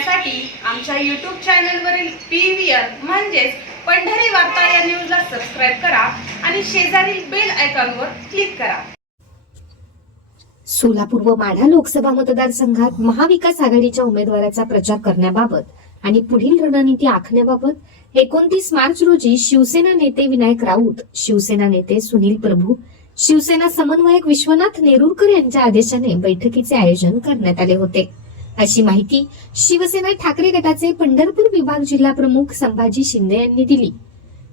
पाहण्यासाठी आमच्या यूट्यूब चॅनलवरील पी व्ही आर म्हणजेच पंढरी वार्ता या न्यूजला सबस्क्राईब करा आणि शेजारील बेल आयकॉनवर क्लिक करा. सोलापूर व माढा लोकसभा मतदारसंघात महाविकास आघाडीच्या उमेदवाराचा प्रचार करण्याबाबत आणि पुढील रणनीती आखण्याबाबत एकोणतीस मार्च रोजी शिवसेना नेते विनायक राऊत शिवसेना नेते सुनील प्रभू शिवसेना समन्वयक विश्वनाथ नेरुरकर यांच्या आदेशाने बैठकीचे आयोजन करण्यात आले होते. अशी माहिती शिवसेना ठाकरे गटाचे पंढरपूर विभाग जिल्हा प्रमुख संभाजी शिंदे यांनी दिली.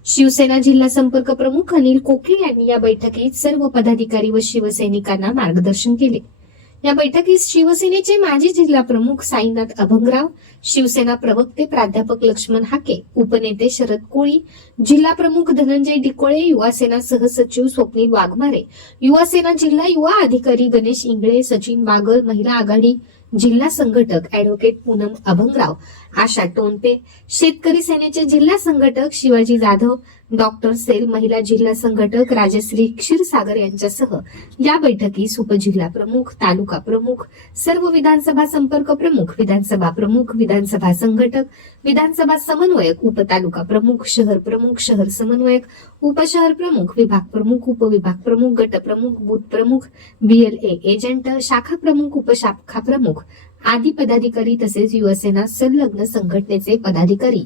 शिवसेना जिल्हा संपर्क प्रमुख अनिल कोकळे यांनी या बैठकीत सर्व पदाधिकारी व शिवसैनिकांना मार्गदर्शन केले. या बैठकीत शिवसेनेचे माजी जिल्हा प्रमुख साईनाथ अभंगराव शिवसेना प्रवक्ते प्राध्यापक लक्ष्मण हाके उपनेते शरद कोळी जिल्हा प्रमुख धनंजय डिकोळे युवासेना सहसचिव स्वप्नील वाघमारे युवासेना जिल्हा युवा अधिकारी गणेश इंगळे सचिन बागल महिला आघाडी जिल्हा संघटक अॅडव्होकेट पूनम अभंगराव आशा टोनपे शेतकरी सेनेचे जिल्हा संघटक शिवाजी जाधव डॉक्टर सेल महिला जिल्हा संघटक राजश्री क्षीरसागर यांच्यासह या बैठकीस उपजिल्हा प्रमुख तालुका प्रमुख सर्व विधानसभा संपर्क प्रमुख विधानसभा प्रमुख विधानसभा संघटक विधानसभा समन्वयक उपतालुका प्रमुख शहर प्रमुख शहर समन्वयक उपशहर प्रमुख विभाग प्रमुख उपविभाग प्रमुख गट प्रमुख बूथ प्रमुख बीएलए एजंट शाखा प्रमुख उपशाखा प्रमुख आदी पदाधिकारी तसेच युवसेना संलग्न संघटनेचे पदाधिकारी.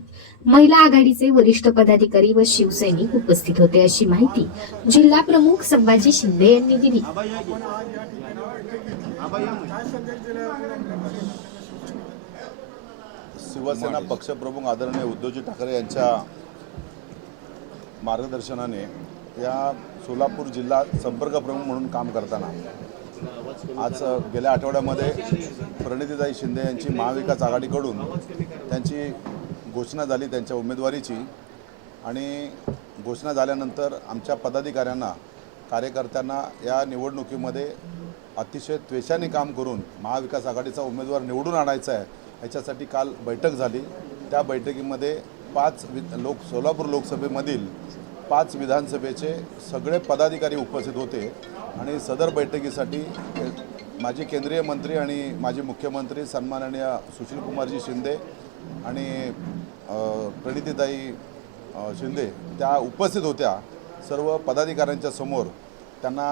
महिला आघाडीचे वरिष्ठ पदाधिकारी व शिवसैनिक उपस्थित होते अशी माहिती जिल्हा प्रमुख संभाजी शिंदे यांनी दिली. शिवसेना पक्षप्रमुख आदरणीय उद्धवजी ठाकरे यांच्या मार्गदर्शनाने या सोलापूर जिल्हा संपर्क प्रमुख म्हणून काम करताना आज गेल्या आठवड्यामध्ये प्रणितीताई शिंदे यांची महाविकास आघाडीकडून त्यांची घोषणा झाली त्यांच्या उमेदवारीची. आणि घोषणा झाल्यानंतर आमच्या पदाधिकाऱ्यांना कार्यकर्त्यांना या निवडणुकीमध्ये अतिशय त्वेषाने काम करून महाविकास आघाडीचा उमेदवार निवडून आणायचा आहे याच्यासाठी काल बैठक झाली. त्या बैठकीमध्ये पाच वि लोक सोलापूर लोकसभेमधील पाच विधानसभेचे सगळे पदाधिकारी उपस्थित होते. आणि सदर बैठकीसाठी माजी केंद्रीय मंत्री आणि माजी मुख्यमंत्री सन्माननीय सुशीलकुमारजी शिंदे आणि प्रणितीताई शिंदे त्या उपस्थित होत्या. सर्व पदाधिकाऱ्यांच्या समोर त्यांना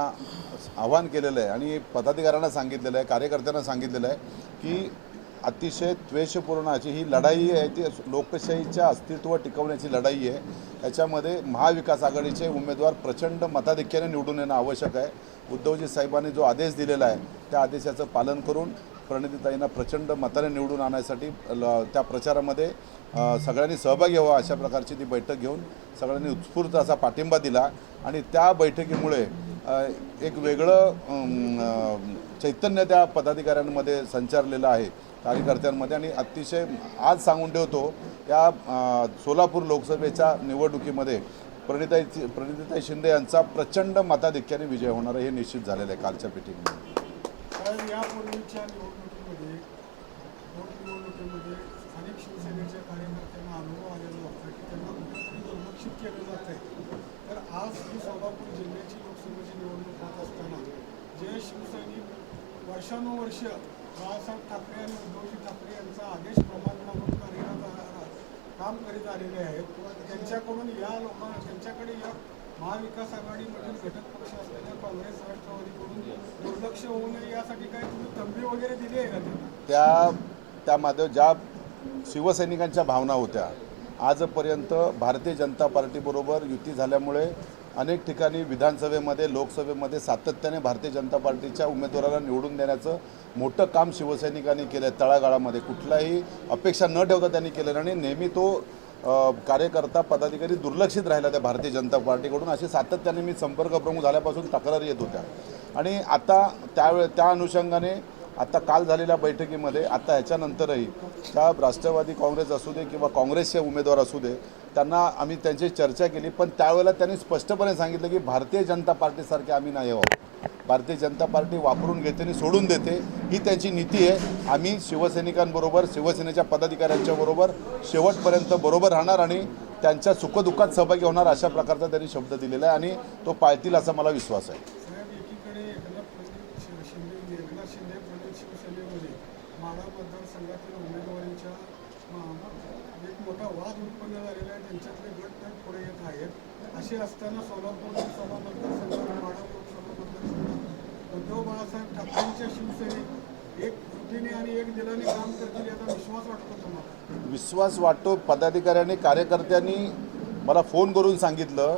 आव्हान केलेलं आहे आणि पदाधिकाऱ्यांना सांगितलेलं आहे कार्यकर्त्यांना सांगितलेलं आहे की अतिशय द्वेषपूर्ण अशी ही लढाई आहे ती लोकशाहीच्या अस्तित्व टिकवण्याची लढाई आहे. याच्यामध्ये महाविकास आघाडीचे उमेदवार प्रचंड मताधिक्याने निवडून येणं आवश्यक आहे. उद्धवजी साहेबांनी जो आदेश दिलेला आहे त्या आदेशाचं पालन करून प्रणितीताईंना प्रचंड मताने निवडून आणण्यासाठी ल त्या प्रचारामध्ये सगळ्यांनी सहभागी व्हावा अशा प्रकारची ती बैठक घेऊन सगळ्यांनी उत्स्फूर्त असा पाठिंबा दिला. आणि त्या बैठकीमुळे एक वेगळं चैतन्य त्या पदाधिकाऱ्यांमध्ये संचारलेलं आहे. कार्यकर्त्यांमध्ये आणि अतिशय आज सांगून ठेवतो या सोलापूर लोकसभेच्या निवडणुकीमध्ये प्रणिताई प्रणिताई शिंदे यांचा प्रचंड मताधिक्याने विजय होणार हे निश्चित झालेलं आहे कालच्या पिटिंगमध्ये यापूर्वीच्या निवडणुकीमध्ये स्थानिक शिवसेनेच्या कार्यकर्त्यांना अनुभव आलेला होता की त्यांना कुठेतरी दुर्लक्षित केलं जात आहे. तर आज ही सोलापूर जिल्ह्याची लोकसभेची निवडणूक होत असताना जे शिवसैनिक वर्षानुवर्ष बाळासाहेब ठाकरे आणि उद्धवजी ठाकरे यांचा आदेश प्रमाण कार्यरत काम करीत आलेले आहेत. त्यांच्याकडून या लोकांना त्यांच्याकडे या महाविकास आघाडीमधील घटक पक्ष असलेल्या काँग्रेस राष्ट्रवादीकडून दुर्लक्ष होऊ नये यासाठी काय तुम्ही तंबी वगैरे दिली आहे का त्या त्यामध्ये ज्या शिवसैनिकांच्या भावना होत्या आजपर्यंत भारतीय जनता पार्टीबरोबर युती झाल्यामुळे अनेक ठिकाणी विधानसभेमध्ये लोकसभेमध्ये सातत्याने भारतीय जनता पार्टीच्या उमेदवाराला निवडून देण्याचं मोठं काम शिवसैनिकांनी केलं आहे तळागाळामध्ये. कुठलाही अपेक्षा न ठेवता त्यांनी केलं आणि नेहमी तो कार्यकर्ता पदाधिकारी दुर्लक्षित राहिला त्या भारतीय जनता पार्टीकडून. असे सातत्याने मी संपर्क प्रमुख झाल्यापासून तक्रारी येत होत्या. आणि आता त्यावेळे त्या अनुषंगाने आता काल झालेल्या बैठकीमध्ये आता ह्याच्यानंतरही त्या राष्ट्रवादी काँग्रेस असू दे किंवा काँग्रेसचे उमेदवार असू दे त्यांना आम्ही त्यांची चर्चा केली पण त्यावेळेला त्यांनी स्पष्टपणे सांगितलं की भारतीय जनता पार्टीसारखे आम्ही नाही आहोत. भारतीय जनता पार्टी वापरून घेते आणि सोडून देते. ही त्यांची नीती आहे. आम्ही शिवसैनिकांबरोबर शिवसेनेच्या पदाधिकाऱ्यांच्याबरोबर शेवटपर्यंत बरोबर राहणार आणि त्यांच्या सुखदुःखात सहभागी होणार अशा प्रकारचा त्यांनी शब्द दिलेला आहे आणि तो पाळतील असा मला विश्वास आहे. शिवसेनेमध्ये माढा मतदारसंघातील एक मोठा वाद उत्पन्न झालेला आहे त्यांच्यातले गट तर पुढे येत आहेत. असे असताना सोलापूर लोकसभा मतदारसंघ माढा लोकसभा मतदारसंघ उद्धव बाळासाहेब ठाकरेंच्या शिवसेनेत एक कृतीने आणि एक दिलाने काम करतील याचा विश्वास वाटतो तुम्हाला? विश्वास वाटतो. पदाधिकाऱ्यांनी कार्यकर्त्यांनी मला फोन करून सांगितलं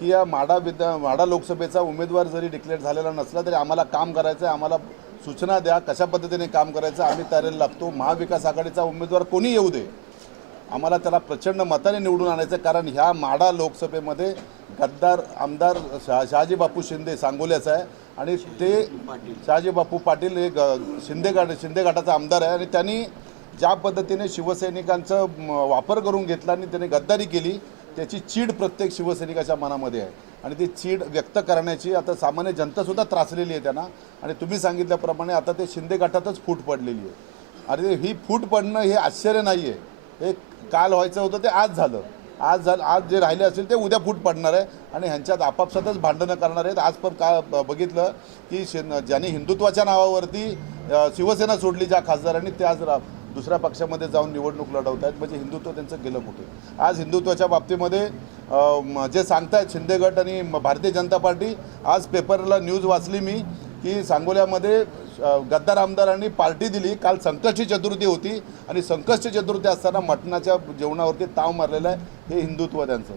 की या माडा विद्या माडा लोकसभेचा उमेदवार जरी डिक्लेअर झालेला नसला तरी आम्हाला काम करायचं आहे आम्हाला सूचना द्या कशा पद्धतीने काम करायचं आम्ही तयारीला लागतो. महाविकास आघाडीचा उमेदवार कोणी येऊ दे. आम्हाला त्याला प्रचंड मताने निवडून आणायचं आहे, कारण ह्या माडा लोकसभेमध्ये गद्दार आमदार शहा शहाजी बापू शिंदे सांगोल्याचा आहे. आणि ते शहाजी बापू पाटील हे ग शिंदे गाट शिंदे गटाचा आमदार आहे. आणि त्यांनी ज्या पद्धतीने शिवसैनिकांचं वापर करून घेतला आणि त्याने गद्दारी केली त्याची चीड प्रत्येक शिवसैनिकाच्या मनामध्ये आहे. आणि ती चीड व्यक्त करण्याची आता सामान्य जनतासुद्धा त्रासलेली आहे त्यांना. आणि तुम्ही सांगितल्याप्रमाणे आता ते शिंदे गटातच फूट पडलेली आहे. आणि ही फूट पडणं हे आश्चर्य नाही आहे हे काल व्हायचं होतं ते आज झालं. आज झालं आज जे राहिले असेल ते उद्या फूट पडणार आहे. आणि ह्यांच्यात आपापसातच भांडणं करणार आहेत. आज पण का ब- बघितलं की शिन ज्यांनी हिंदुत्वाच्या नावावरती शिवसेना सोडली ज्या खासदारांनी ते आज रा दुसऱ्या पक्षामध्ये जाऊन निवडणूक लढवत आहेत म्हणजे हिंदुत्व त्यांचं गेलं कुठे? आज हिंदुत्वाच्या बाबतीमध्ये जे सांगतायत शिंदे गट आणि म- भारतीय जनता पार्टी आज पेपरला न्यूज वाचली मी की सांगोल्यामध्ये गद्दार आमदारांनी पार्टी दिली. काल संकष्टी चतुर्थी होती आणि संकष्टी चतुर्थी असताना मटणाच्या जेवणावरती ताव मारलेला आहे. हे हिंदुत्व त्यांचं.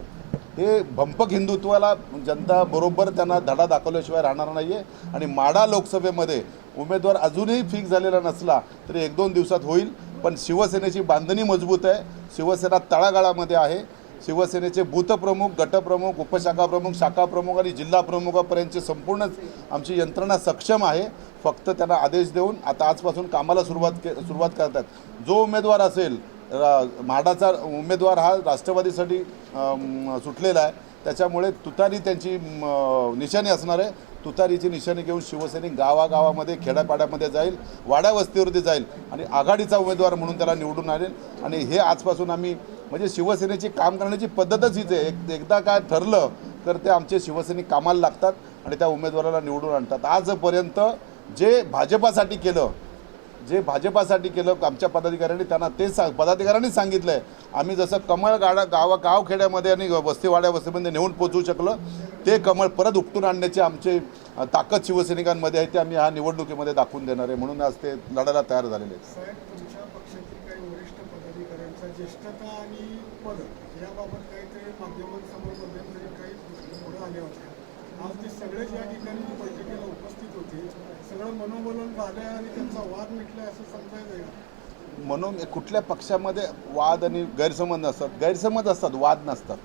हे भंपक हिंदुत्वाला जनता बरोबर त्यांना धडा दाखवल्याशिवाय राहणार नाही आहे आणि माडा लोकसभेमध्ये उमेदवार अजूनही फिक्स झालेला नसला तरी एक दोन दिवसात होईल. पण शिवसेनेची बांधणी मजबूत आहे. शिवसेना तळागाळामध्ये आहे. शिवसेनेचे बूथप्रमुख गटप्रमुख उपशाखा प्रमुख शाखा प्रमुख आणि जिल्हा प्रमुखापर्यंतची संपूर्ण आमची यंत्रणा सक्षम आहे. फक्त त्यांना आदेश देऊन आता आजपासून कामाला सुरुवात के सुरुवात करतात. जो उमेदवार असेल म्हाडाचा उमेदवार हा राष्ट्रवादीसाठी सुटलेला आहे. त्याच्यामुळे तुतारी त्यांची निशाणी असणार आहे. तुतारीची निशाणी घेऊन शिवसैनिक गावागावामध्ये खेड्यापाड्यामध्ये जाईल वाड्या वस्तीवरती जाईल आणि आघाडीचा उमेदवार म्हणून त्याला निवडून आणेल. आणि हे आजपासून आम्ही म्हणजे शिवसेनेची काम करण्याची पद्धतच हीच आहे. एक एकदा काय ठरलं तर ते आमचे शिवसैनिक कामाला लागतात आणि त्या उमेदवाराला निवडून आणतात. आजपर्यंत जे भाजपासाठी केलं जे भाजपासाठी केलं आमच्या पदाधिकाऱ्यांनी त्यांना तेच सांग पदाधिकाऱ्यांनी सांगितलं आहे आम्ही जसं कमळ गाडा गावा गावखेड्यामध्ये आणि वस्तीवाड्या वस्तीमध्ये नेऊन पोचवू शकलं ते कमळ परत उपटून आणण्याची आमची ताकद शिवसैनिकांमध्ये आहे ते आम्ही ह्या निवडणुकीमध्ये दाखवून देणार आहे. म्हणून आज ते लढायला तयार झालेले आहेत. ज्येष्ठता आणि पद याबाबत काहीतरी माध्यमांसमोर मध्यंतरी काही गोष्टी पुढे आल्या होत्या आज ते सगळेच या ठिकाणी बैठकीला उपस्थित होते. सगळं मनोबलन झालंय आणि त्यांचा वाद मिटलाय असं समजायचं आहे का? म्हणून कुठल्या पक्षामध्ये वाद आणि गैरसमज नसतात. गैरसमज असतात वाद नसतात.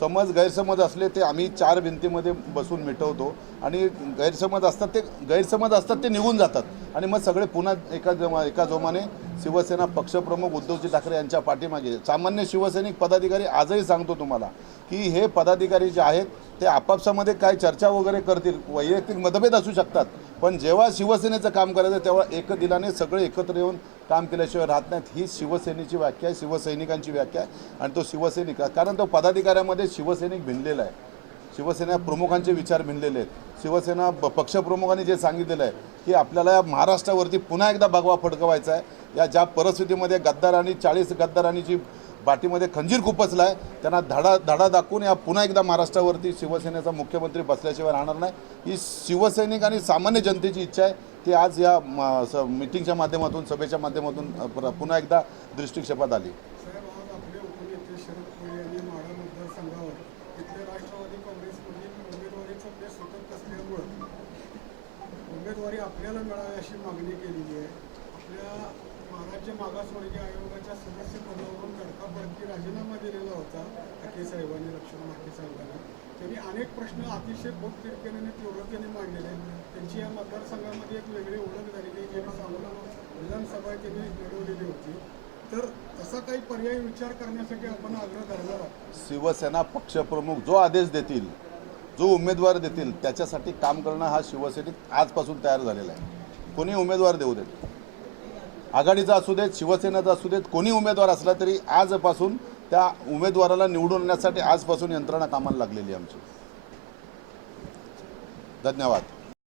समज गैरसमज असले ते आम्ही चार भिंतीमध्ये बसून मिटवतो. आणि गैरसमज असतात ते गैरसमज असतात ते निघून जातात. आणि मग सगळे पुन्हा एका जमा एका जोमाने शिवसेना पक्षप्रमुख उद्धवजी ठाकरे यांच्या पाठीमागे. सामान्य शिवसैनिक पदाधिकारी आजही सांगतो तुम्हाला की हे पदाधिकारी जे आहेत ते आपापसामध्ये काय चर्चा वगैरे करतील वैयक्तिक मतभेद असू शकतात. पण जेव्हा शिवसेनेचं काम करायचं तेव्हा एक दिलाने सगळे एकत्र येऊन काम केल्याशिवाय राहत नाहीत. ही शिवसेनेची व्याख्या आहे शिवसैनिकांची व्याख्या आहे. आणि तो शिवसैनिक आहे. कारण तो पदाधिकाऱ्यामध्ये शिवसैनिक भिनलेला आहे. शिवसेना प्रमुखांचे विचार भिनलेले आहेत. शिवसेना प- पक्षप्रमुखांनी जे सांगितलेलं आहे की आपल्याला या महाराष्ट्रावरती पुन्हा एकदा भगवा फडकवायचा आहे. या ज्या परिस्थितीमध्ये गद्दारांनी चाळीस गद्दारांनी जी बाटीमध्ये खंजीर खुपसला आहे त्यांना धडा धडा दाखवून या पुन्हा एकदा महाराष्ट्रावरती शिवसेनेचा मुख्यमंत्री बसल्याशिवाय राहणार नाही. ही शिवसैनिक आणि सामान्य जनतेची इच्छा आहे ती आज या स- मिटिंगच्या माध्यमातून सभेच्या माध्यमातून पुन्हा एकदा दृष्टिक्षेपात आली साहेब आज आपले उपनेते शरद पवार यांनी माढा मतदारसंघावर तिथले राष्ट्रवादी काँग्रेसमधील उमेदवारीचं ते सतत असल्यामुळं उमेदवारी आपल्याला मिळावी अशी मागणी केलेली आहे. आपल्या महाराष्ट्र मागासवर्गीय आयोगाच्या सदस्यपदावरून तडकाफडकी राजीनामा दिलेला होता ठाकरे साहेबांनी लक्ष्मण ठाकरे साहेबांनी. त्यांनी अनेक प्रश्न अतिशय बोधकिरकेने आणि तीव्रतेने मांडलेले आहेत. त्यांची या मतदारसंघामध्ये एक वेगळी ओळख झालेली आहे. ज्यांनी सांगोला विधानसभा त्यांनी घडवलेली होती. तर तसा काही पर्यायी विचार करण्यासाठी आपण आग्रह धरणार आहोत. शिवसेना पक्षप्रमुख जो आदेश देतील जो उमेदवार देतील त्याच्यासाठी काम करणं हा शिवसेनेत आजपासून तयार झालेला आहे. कोणी उमेदवार देऊ देत? आघाडीचा असू देत शिवसेनेचा असू देत कोणी उमेदवार असला तरी आजपासून त्या उमेदवाराला निवडून आणण्यासाठी आजपासून यंत्रणा कामाला लागलेली आमची. धन्यवाद.